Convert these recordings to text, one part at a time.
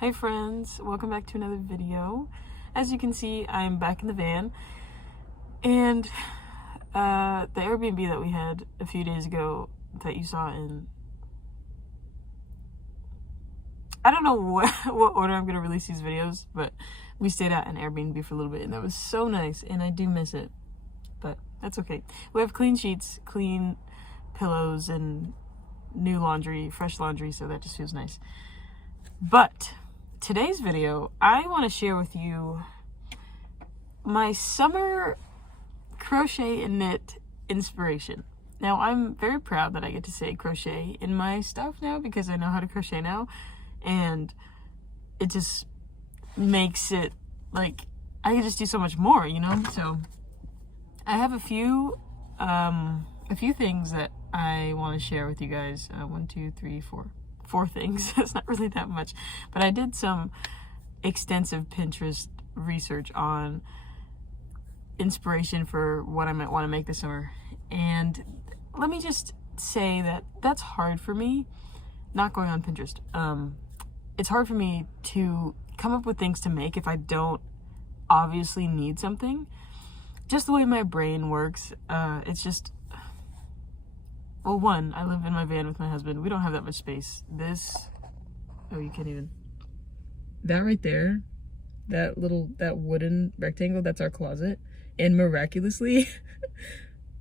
Hi friends, welcome back to another video. As you can see, I'm back in the van, and the Airbnb that we had a few days ago that you saw in, I don't know what order I'm going to release these videos, but we stayed at an Airbnb for a little bit, and that was so nice, and I do miss it, but that's okay. We have clean sheets, clean pillows, and new laundry, fresh laundry, so that just feels nice. But today's video, I want to share with you my summer crochet and knit inspiration. Now, I'm very proud that I get to say crochet in my stuff now because I know how to crochet now, and it just makes it like I can just do so much more, you know? So I have a few things that I want to share with you guys. 4 things. It's not really that much, but I did some extensive Pinterest research on inspiration for what I might want to make this summer. And let me just say that that's hard for me, not going on Pinterest. It's hard for me to come up with things to make if I don't obviously need something. Just the way my brain works, it's just, well, one, I live in my van with my husband. We don't have that much space. Oh, you can't even. That right there, that wooden rectangle, that's our closet. And miraculously,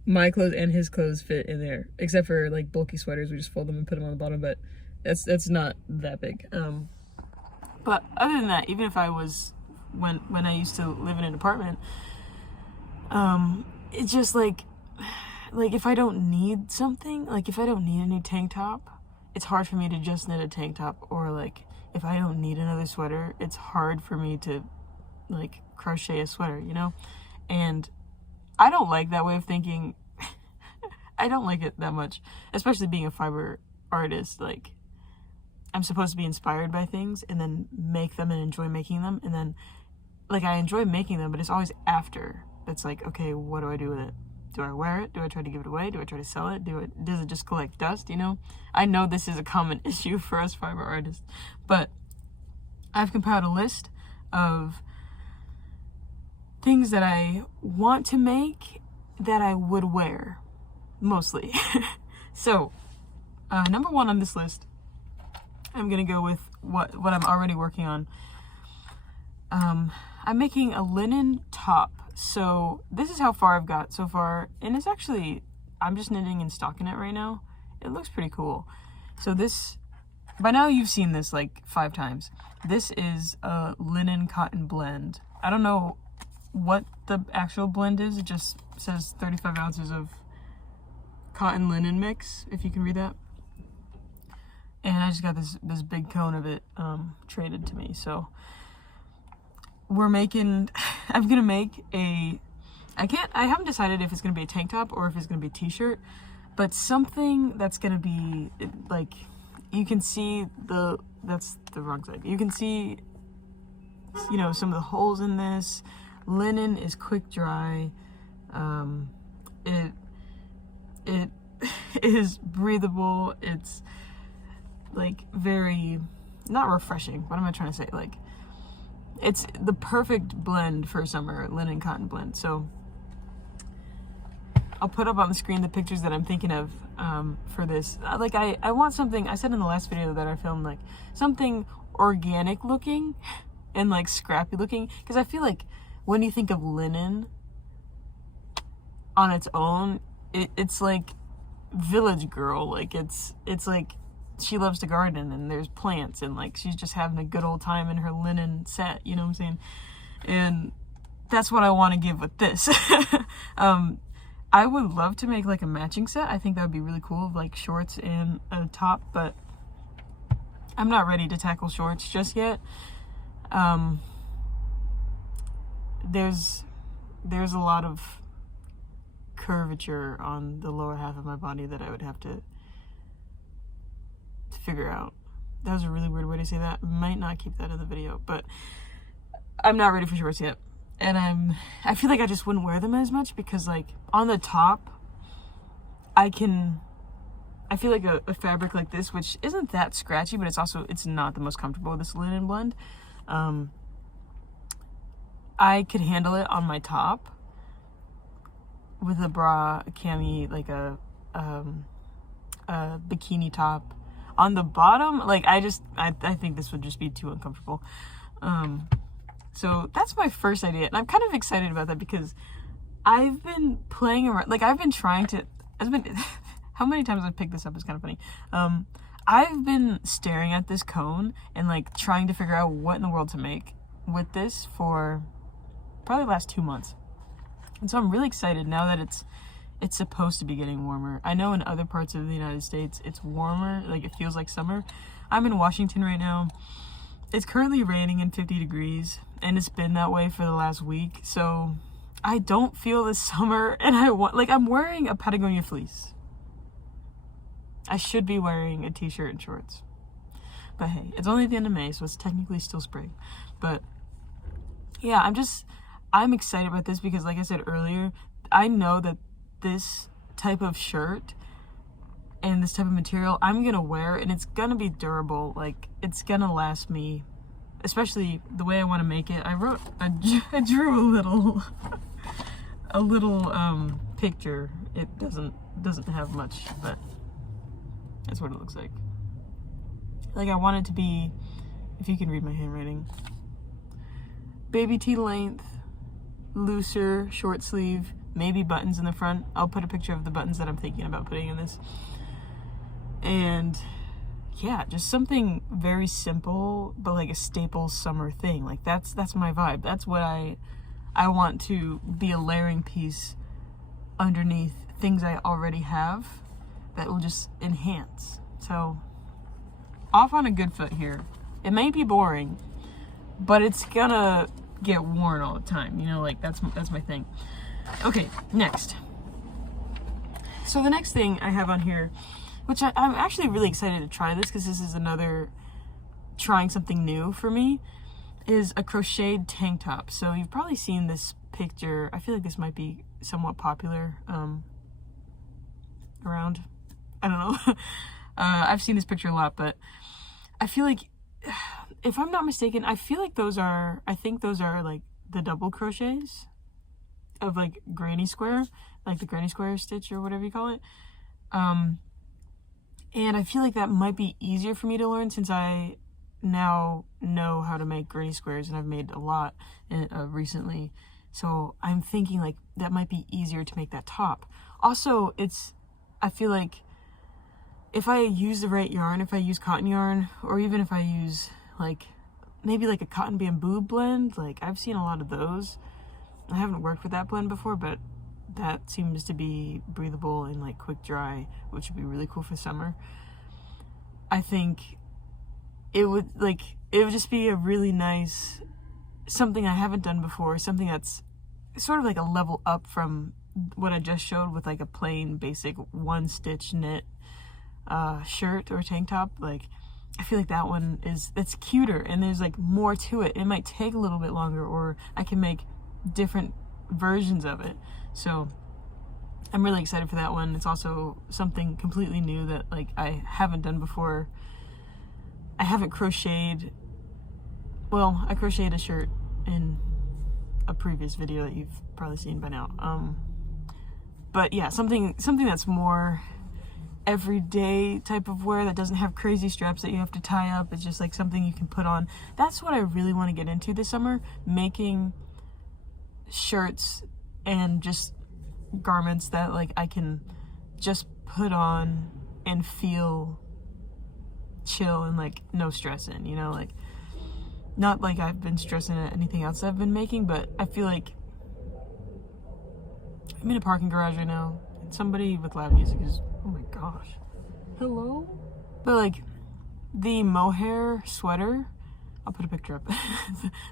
my clothes and his clothes fit in there. Except for like bulky sweaters, we just fold them and put them on the bottom, but that's not that big. But other than that, even if I was, when I used to live in an apartment, it's just like if I don't need something, like if I don't need a new tank top, it's hard for me to just knit a tank top. Or like if I don't need another sweater, it's hard for me to like crochet a sweater, you know? And I don't like that way of thinking. I don't like it that much, especially being a fiber artist. Like, I'm supposed to be inspired by things and then make them and enjoy making them, and then like I enjoy making them, but it's always after that's like, okay, what do I do with it? Do I wear it? Do I try to give it away? Do I try to sell it? Does it just collect dust, you know? I know this is a common issue for us fiber artists, but I've compiled a list of things that I want to make that I would wear, mostly. So, number 1 on this list, I'm gonna go with what I'm already working on. I'm making a linen top. So this is how far I've got so far, and it's actually, I'm just knitting and stockinette right now. It looks pretty cool. So this, by now you've seen this like 5 times. This is a linen cotton blend. I don't know what the actual blend is. It just says 35 ounces of cotton linen mix, if you can read that. And I just got this big cone of it traded to me. So I'm gonna make I haven't decided if it's gonna be a tank top or if it's gonna be a t-shirt, but something that's gonna be like, you can see that's the wrong side. You can see, you know, some of the holes in this. Linen is quick dry. It is breathable. It's like very, not refreshing. What am I trying to say? Like, it's the perfect blend for summer, linen cotton blend. So I'll put up on the screen the pictures that I'm thinking of for this. Like I want something, I said in the last video that I filmed, like something organic looking and like scrappy looking, because I feel like when you think of linen on its own, it's like village girl. Like it's like she loves to garden and there's plants and like she's just having a good old time in her linen set, you know what I'm saying? And that's what I want to give with this. I would love to make like a matching set. I think that would be really cool, like shorts and a top, but I'm not ready to tackle shorts just yet. There's a lot of curvature on the lower half of my body that I would have to figure out. That was a really weird way to say that. Might not keep that in the video, but I'm not ready for shorts yet. And I feel like I just wouldn't wear them as much because like on the top, I can I feel like a fabric like this, which isn't that scratchy, but it's not the most comfortable with this linen blend. I could handle it on my top with a bra, a cami, like a bikini top. On the bottom, like I think this would just be too uncomfortable. So that's my first idea, and I'm kind of excited about that because I've been playing around, like I've been how many times I've picked this up is kind of funny. I've been staring at this cone and like trying to figure out what in the world to make with this for probably the last 2 months. And so I'm really excited now that it's supposed to be getting warmer. I know in other parts of the United States it's warmer, like it feels like summer. I'm in Washington right now. It's currently raining and 50 degrees, and it's been that way for the last week. So I don't feel the summer, and I'm wearing a Patagonia fleece. I should be wearing a t-shirt and shorts. But hey, it's only the end of May, so it's technically still spring. But yeah, I'm excited about this because like I said earlier, I know that this type of shirt and this type of material I'm gonna wear, and it's gonna be durable. Like it's gonna last me, especially the way I want to make it. I drew a little picture. It doesn't have much, but that's what it looks like. Like I want it to be, if you can read my handwriting, baby tee length, looser, short sleeve, maybe buttons in the front. I'll put a picture of the buttons that I'm thinking about putting in this. And yeah, just something very simple, but like a staple summer thing. Like that's my vibe. That's what I want to be a layering piece underneath things I already have that will just enhance. So off on a good foot here. It may be boring, but it's gonna get worn all the time, you know, like that's my thing. Okay, next. So the next thing I have on here, which I'm actually really excited to try this because this is another trying something new for me, is a crocheted tank top. So you've probably seen this picture. I feel like this might be somewhat popular around. I don't know. I've seen this picture a lot, but I feel like, if I'm not mistaken, I think those are like the double crochets of like granny square, like the granny square stitch or whatever you call it. And I feel like that might be easier for me to learn since I now know how to make granny squares, and I've made a lot recently. So I'm thinking like that might be easier to make that top. Also, I feel like if I use the right yarn, if I use cotton yarn, or even if I use like maybe like a cotton bamboo blend, like I've seen a lot of those. I haven't worked with that blend before, but that seems to be breathable and like quick dry, which would be really cool for summer. I think it would just be a really nice, something I haven't done before, something that's sort of like a level up from what I just showed with like a plain basic one stitch knit shirt or tank top. Like I feel like that one that's cuter and there's like more to it. It might take a little bit longer, or I can make different versions of it. So I'm really excited for that one. It's also something completely new that like I haven't done before. I haven't crocheted, well, I crocheted a shirt in a previous video that you've probably seen by now. But yeah, something that's more everyday type of wear that doesn't have crazy straps that you have to tie up. It's just like something you can put on. That's what I really want to get into this summer, making shirts and just garments that like I can just put on and feel chill and like no stress in, you know, like not like I've been stressing at anything else I've been making, but I feel like I'm in a parking garage right now. Somebody with loud music is, oh my gosh, hello? But like the mohair sweater, I'll put a picture up.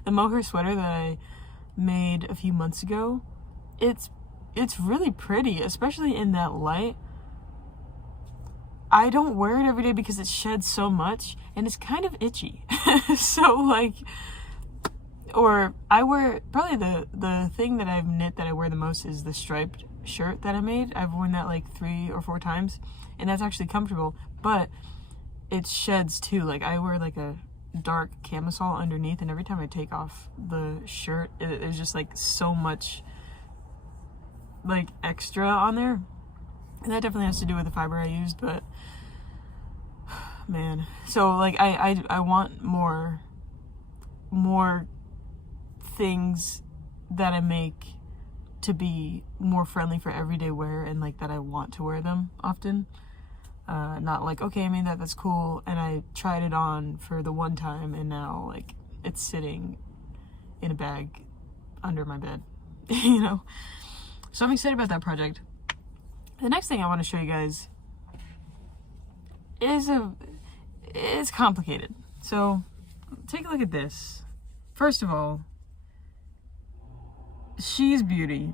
The mohair sweater that I made a few months ago, it's really pretty, especially in that light. I don't wear it every day because it sheds so much and it's kind of itchy. So like, or I wear, probably the thing that I've knit that I wear the most is the striped shirt that I made. I've worn that like 3 or 4 times, and that's actually comfortable, but it sheds too. Like I wear like a dark camisole underneath, and every time I take off the shirt, there's just like so much like extra on there, and that definitely has to do with the fiber I used. But man, so like I want more things that I make to be more friendly for everyday wear, and like that I want to wear them often. Not like, okay, I made that's cool, and I tried it on for the one time, and now like it's sitting in a bag under my bed, you know? So I'm excited about that project. The next thing I want to show you guys is complicated. So take a look at this. First of all, she's beauty,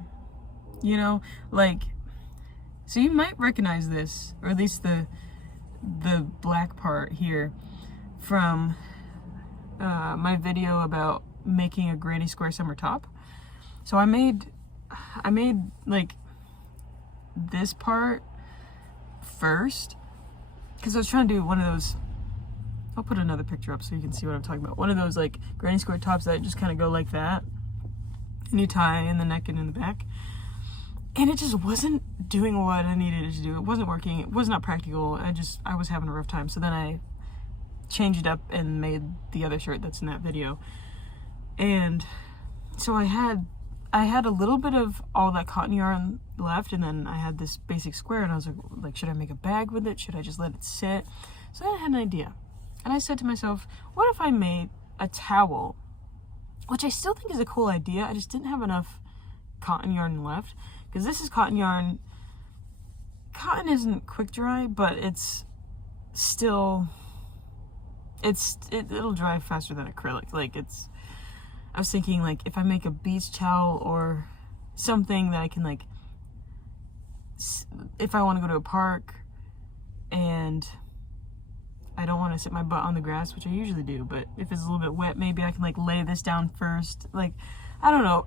you know, like, so you might recognize this, or at least the black part here, from my video about making a granny square summer top. So I made like this part first, because I was trying to do one of those, I'll put another picture up so you can see what I'm talking about. One of those like granny square tops that just kind of go like that, and you tie in the neck and in the back. And it just wasn't doing what I needed it to do. It wasn't working. It was not practical. I was having a rough time. So then I changed it up and made the other shirt that's in that video. And so I had a little bit of all that cotton yarn left, and then I had this basic square, and I was like, should I make a bag with it? Should I just let it sit? So then I had an idea. And I said to myself, what if I made a towel? Which I still think is a cool idea. I just didn't have enough cotton yarn left. Because this is cotton yarn. Cotton isn't quick dry, but it's still, it'll dry faster than acrylic. Like I was thinking like if I make a beach towel or something that I can like, if I want to go to a park and I don't want to sit my butt on the grass, which I usually do, but if it's a little bit wet, maybe I can like lay this down first. Like, I don't know.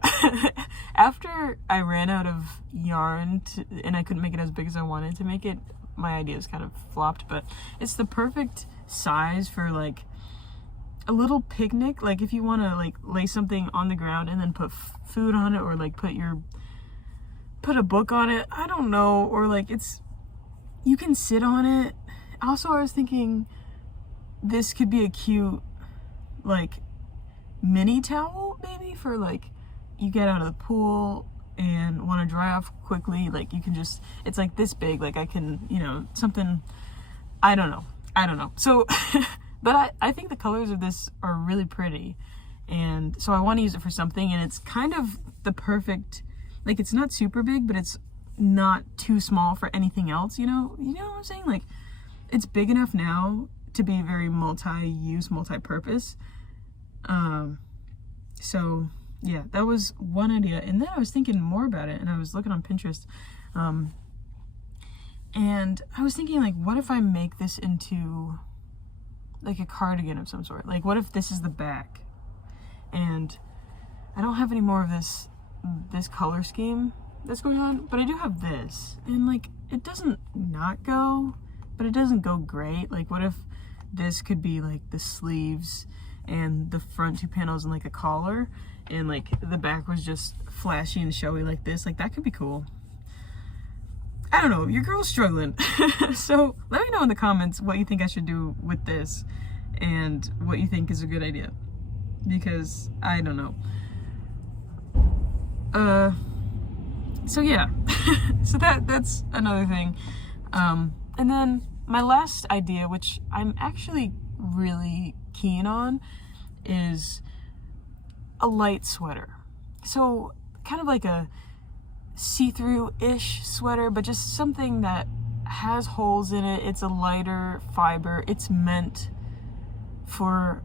After I ran out of yarn and I couldn't make it as big as I wanted to make it, my ideas kind of flopped, but it's the perfect size for like a little picnic. Like if you want to like lay something on the ground and then put food on it, or like put a book on it, I don't know, or like you can sit on it. Also, I was thinking this could be a cute like mini towel maybe for like you get out of the pool and want to dry off quickly. Like you can just, it's like this big, like I can, you know, something, I don't know. So but I think the colors of this are really pretty, and so I want to use it for something, and it's kind of the perfect, like it's not super big, but it's not too small for anything else, you know what I'm saying? Like it's big enough now to be very multi-use, multi-purpose. So yeah, that was one idea. And then I was thinking more about it, and I was looking on Pinterest, and I was thinking like, what if I make this into like a cardigan of some sort? Like what if this is the back, and I don't have any more of this color scheme that's going on, but I do have this, and like it doesn't not go, but it doesn't go great. Like what if this could be like the sleeves and the front 2 panels and like a collar, and like the back was just flashy and showy like this? Like that could be cool. I don't know, your girl's struggling. So let me know in the comments what you think I should do with this and what you think is a good idea, because I don't know. So yeah. So that's another thing. And then my last idea, which I'm actually really keen on, is a light sweater. So kind of like a see-through-ish sweater, but just something that has holes in it. It's a lighter fiber. It's meant for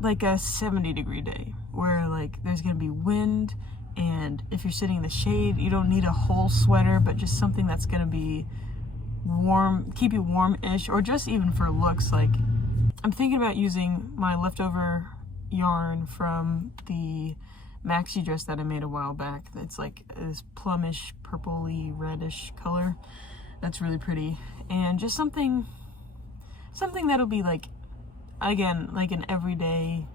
like a 70-degree day where like there's gonna be wind, and if you're sitting in the shade, you don't need a whole sweater, but just something that's gonna be warm, keep you warm-ish, or just even for looks. Like I'm thinking about using my leftover yarn from the maxi dress that I made a while back. It's like this plumish, purpley, reddish color. That's really pretty. And just something that'll be like, again, like an everyday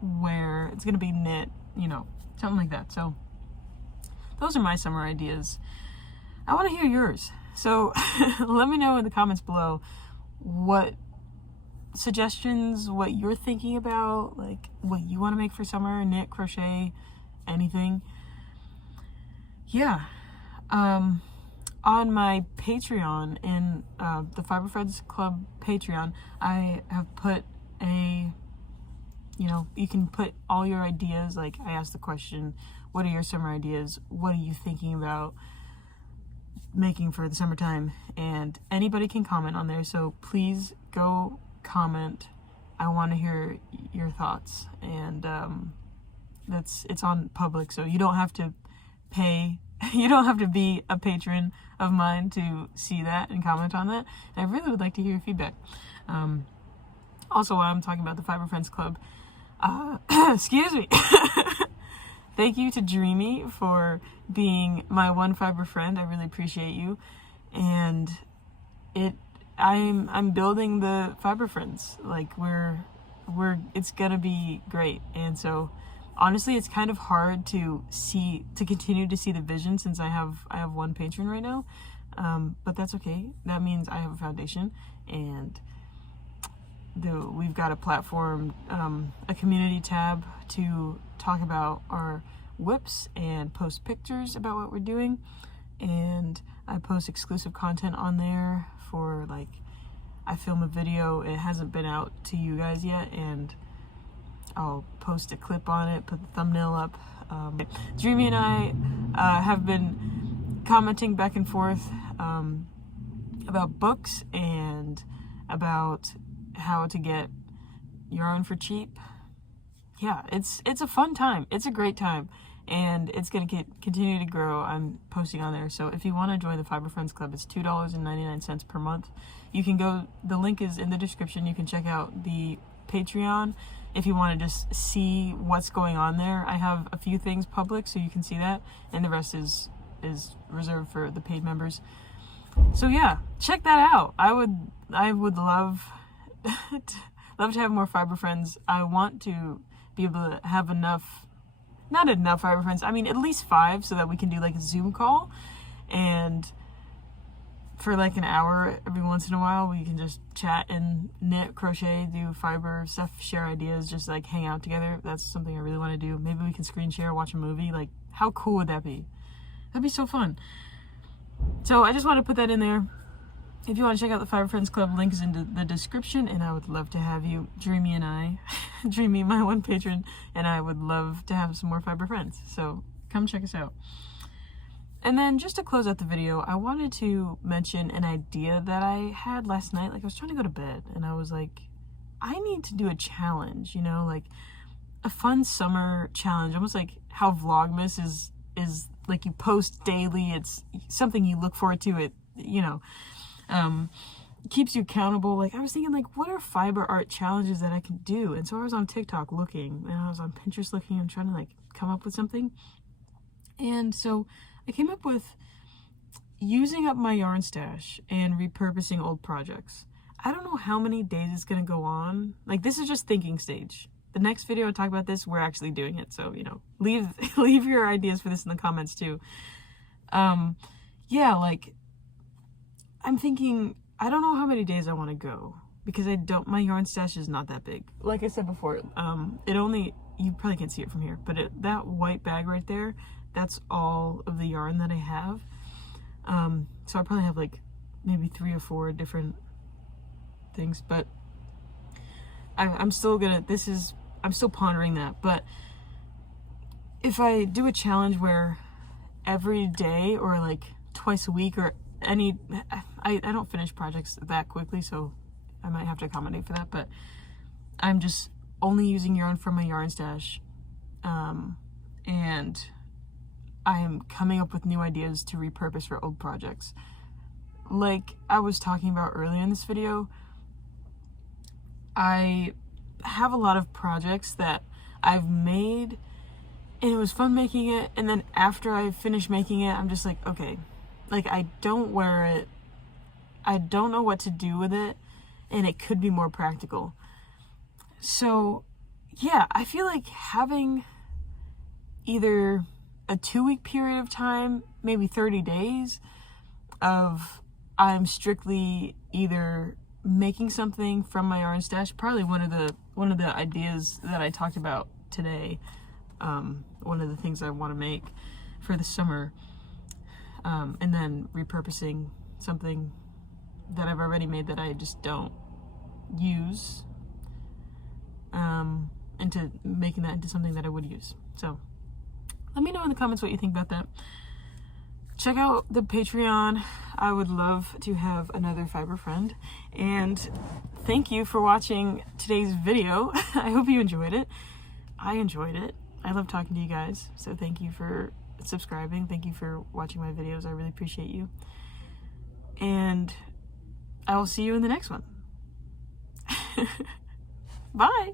wear. It's gonna be knit, you know, something like that. So those are my summer ideas. I want to hear yours. So let me know in the comments below what suggestions, what you're thinking about, like what you want to make for summer, knit, crochet, anything. Yeah. On my Patreon, in the Fiber Friends Club Patreon, I have put a, you know, you can put all your ideas. Like, I asked the question, what are your summer ideas? What are you thinking about making for the summertime? And anybody can comment on there, so please go comment. I want to hear your thoughts. And it's on public, so you don't have to pay. You don't have to be a patron of mine to see that and comment on that. And I really would like to hear your feedback. Also, while I'm talking about the Fiber Friends Club, excuse me. Thank you to Dreamy for being my one fiber friend. I really appreciate you. And I'm building the Fiber Friends. Like, it's gonna be great. And so honestly, it's kind of hard to continue to see the vision, since I have one patron right now. But that's okay. That means I have a foundation, and we've got a platform, a community tab to talk about our whips and post pictures about what we're doing. And I post exclusive content on there for, like, I film a video, it hasn't been out to you guys yet, and I'll post a clip on it, put the thumbnail up. Dreamy and I have been commenting back and forth about books and about how to get yarn for cheap. Yeah, it's a fun time. It's a great time, and it's gonna continue to grow. I'm posting on there, so if you want to join the Fiber Friends Club, it's $2.99 per month. You can go. The link is in the description. You can check out the Patreon if you want to just see what's going on there. I have a few things public, so you can see that, and the rest is reserved for the paid members. So yeah, check that out. I would love to have more fiber friends. I want to be able to have not enough fiber friends, I mean at least 5, so that we can do like a Zoom call, and for like an hour every once in a while we can just chat and knit, crochet, do fiber stuff, share ideas, just like hang out together. That's something I really want to do. Maybe we can screen share, watch a movie. Like, how cool would that be? That'd be so fun. So I just want to put that in there. If you want to check out the Fiber Friends Club, link is in the description, and I would love to have you. Dreamy and I, Dreamy, my one patron, and I would love to have some more fiber friends. So come check us out. And then just to close out the video, I wanted to mention an idea that I had last night. Like, I was trying to go to bed, and I was like, I need to do a challenge, you know, like a fun summer challenge, almost like how Vlogmas is like you post daily. It's something you look forward to. It, you know, keeps you accountable. Like, I was thinking, like, what are fiber art challenges that I can do? And so I was on TikTok looking, and I was on Pinterest looking, and trying to like come up with something. And so I came up with using up my yarn stash and repurposing old projects. I don't know how many days it's gonna go on. Like, this is just thinking stage. The next video I talk about this, we're actually doing it. So, you know, leave your ideas for this in the comments too. Yeah, like, I'm thinking, I don't know how many days I want to go, because my yarn stash is not that big. Like I said before, you probably can't see it from here, but that white bag right there, that's all of the yarn that I have. So I probably have like maybe 3 or 4 different things, but I'm still pondering that. But if I do a challenge where every day or like twice a week or I don't finish projects that quickly, so I might have to accommodate for that, but I'm just only using yarn from my yarn stash, and I am coming up with new ideas to repurpose for old projects. Like I was talking about earlier in this video, I have a lot of projects that I've made And it was fun making it, and then after I finished making it, I'm just like, okay, like, I don't wear it, I don't know what to do with it, and it could be more practical. So yeah, I feel like having either a 2-week period of time, maybe 30 days of I'm strictly either making something from my yarn stash, probably one of the ideas that I talked about today, one of the things I want to make for the summer, and then repurposing something that I've already made that I just don't use, into making that into something that I would use. So let me know in the comments what you think about that. Check out the Patreon. I would love to have another fiber friend. And thank you for watching today's video. I hope you enjoyed it. I enjoyed it. I love talking to you guys. So thank you for subscribing. Thank you for watching my videos. I really appreciate you. And I will see you in the next one. Bye.